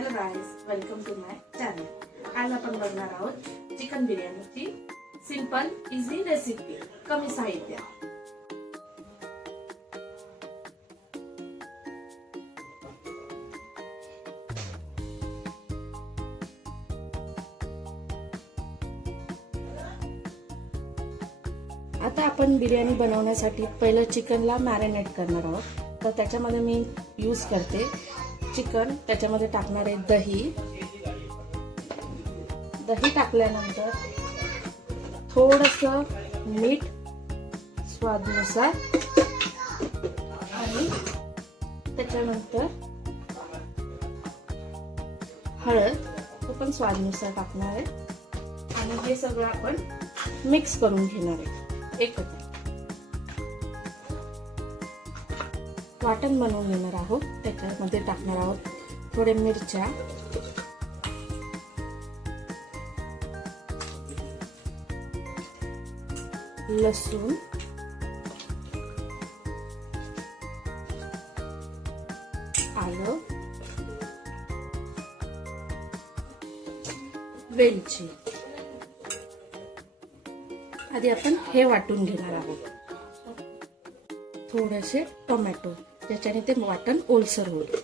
Hello guys, welcome to my channel. आज आपण बघणार आहोत चिकन बिर्याणीची सिंपल इझी रेसिपी, कमी साहित्य। आता आपण बिर्याणी बनवण्यासाठी पहिलं चिकनला मॅरिनेट करणार आहोत। तर त्याच्यामध्ये मी यूज करते चिकन, त्याच्यामध्ये टाकणार आहे दही। दही टाकल्यानंतर थोडंसं मीठ स्वादानुसार आणि त्याच्यानंतर हळद, तो पण स्वादानुसार टाकणार आहे आणि हे सगळं आपण मिक्स करून घेणार आहे एकत्र। वाटण बनवून घेणार आहोत, त्याच्यामध्ये टाकणार आहोत थोडे मिरच्या, लसूण, आलं, वेलची। आधी आपण हे वाटून घेणार आहोत। थोडेसे टोमॅटो, त्याच्याने ते वाटण ओलसर होईल।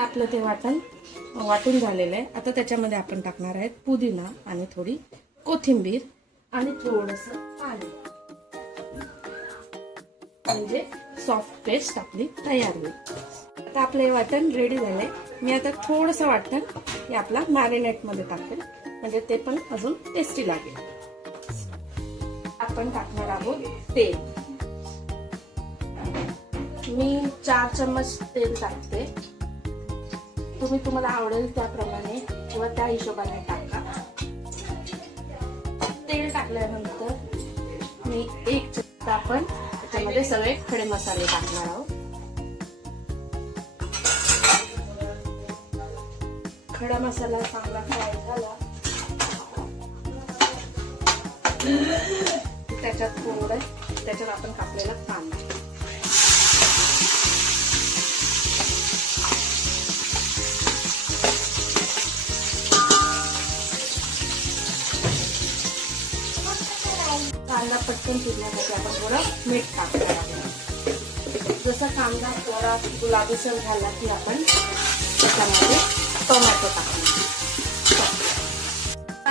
आपलं ते वाटण वाटून झालेलं आहे। आता त्याच्यामध्ये आपण टाकणार आहे पुदिना आणि थोडी कोथिंबीर आणि थोडंसं पाणी, म्हणजे सॉफ्ट पेस्ट आपली तयार होईल। आता आपलं हे वाटण रेडी झालंय। मी आता थोडंसं वाटण हे आपला मॅरिनेट मध्ये टाकेल, म्हणजे ते पण अजून टेस्टी लागेल। आपण टाकणार आहोत तेल। मी 4 चम्मच तेल टाकते, तुम्ही तुम्हाला आवडेल त्याप्रमाणे किंवा त्या हिशोबाने टाका। तेल टाकल्यानंतर मी 1 चमचा आपण त्याच्यामध्ये सगळे खडे मसाले टाकणार आहोत। खडा मसाला चांगला फ्राय झाला, त्याच्यात आपण कापलेला कांदा, कांदा पटकन शिजण्यासाठी आपण थोडं मीठ टाकणार आहोत। जसा कांदा थोडा गुलाबीसर झाला की आपण त्याच्यामध्ये टोमॅटो टाकणार।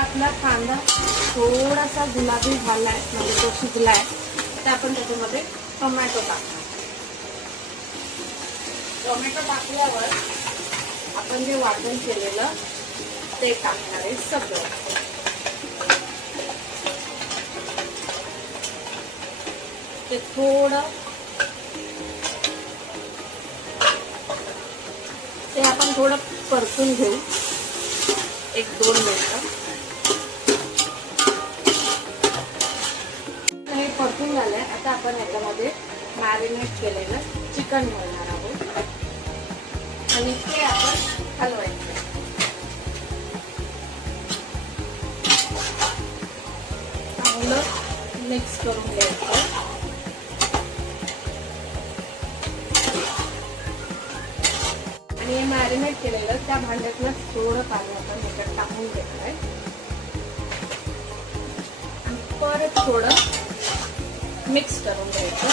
आपला कांदा थोडासा गुलाबी झालाय, म्हणजे तो शिजलाय, तर आपण त्याच्यामध्ये टोमॅटो टाकणार। टोमॅटो टाकल्यावर आपण जे वाटण केलेलं ते टाकणार आहे सगळं। ते थोडं ते आपण थोडं परतून घेऊ, 1-2 मिनिटं। हे परतून झालंय। आता आपण याच्यामध्ये मॅरिनेट केलेलं चिकन घालणार आहोत आणि ते आपण हलवायचं। चांगलं मिक्स करून घ्यायचं आणि हे मॅरिनेट केलेलं त्या भांड्यातलं थोडं पाणी आपण ह्याच्यात टाकून घेतलंय आणि परत थोडं मिक्स करून घ्यायचं।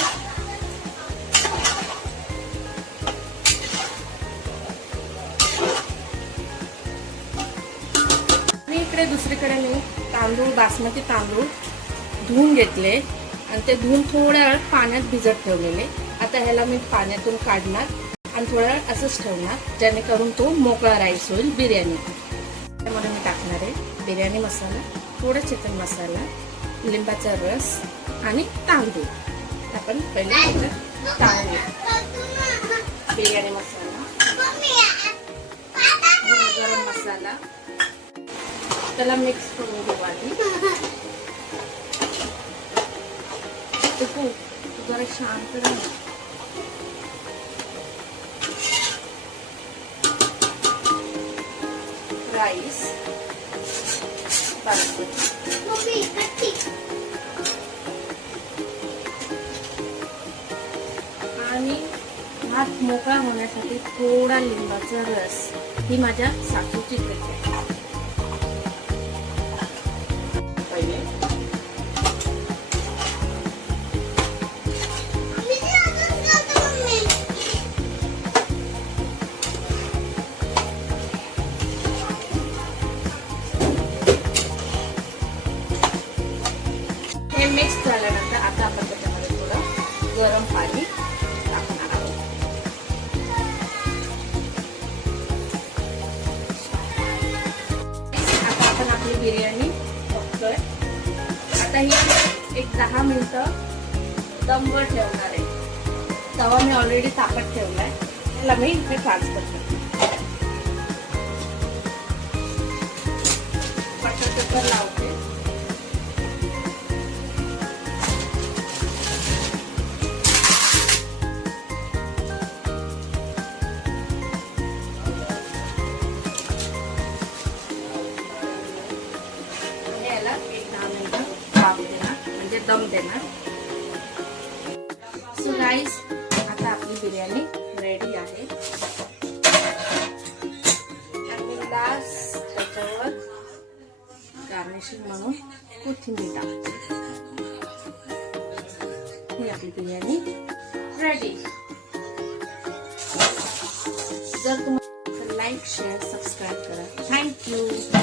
आणि इकडे दुसरीकडे मी तांदूळ, बासमती तांदूळ धुवून घेतले आणि ते धुवून थोड्या वेळ पाण्यात भिजत ठेवलेले। आता ह्याला मी पाण्यातून काढणार आणि थोड्या वेळ असंच ठेवणार, जेणेकरून तो मोकळा राईस होईल बिर्याणी। त्यामध्ये मी टाकणार आहे बिर्याणी मसाला, थोडा चिकन मसाला, लिंबाचा रस आणि तांदूळ। आपण पहिले तांदूळ, बिर्याणी मसाला, गरम मसाला, त्याला मिक्स करून घेऊ आधी। तू जरा शांत राहा। राईस, आणि भात मोकळा होण्यासाठी थोडा लिंबाचा रस ही माझ्या सासूची ट्रिक आहे. पहिले हे मिक्स झाल्यानंतर आता आपण त्याच्यामध्ये थोडं गरम पाणी टाकणार आहोत. आता आपण आपली बिर्याणी बघतोय. आता ही एक 10 मिनिटं दमवर ठेवणार आहे. तवा मी ऑलरेडी तापत ठेवलाय, त्याला मी इथे ट्रान्सफर करते. बटर पेपर लावते. एक 10 मिनिटं वाफ देणार, म्हणजे दम देणार. सो गाईस, आता आपली बिर्याणी रेडी आहे. आणि लास्ट त्याच्यावर गार्निशिंग म्हणून कोथिंबीर टाकते. ही आपली बिर्याणी रेडी. जर तुम्हाला लाईक शेअर सबस्क्राईब करा. थँक्यू.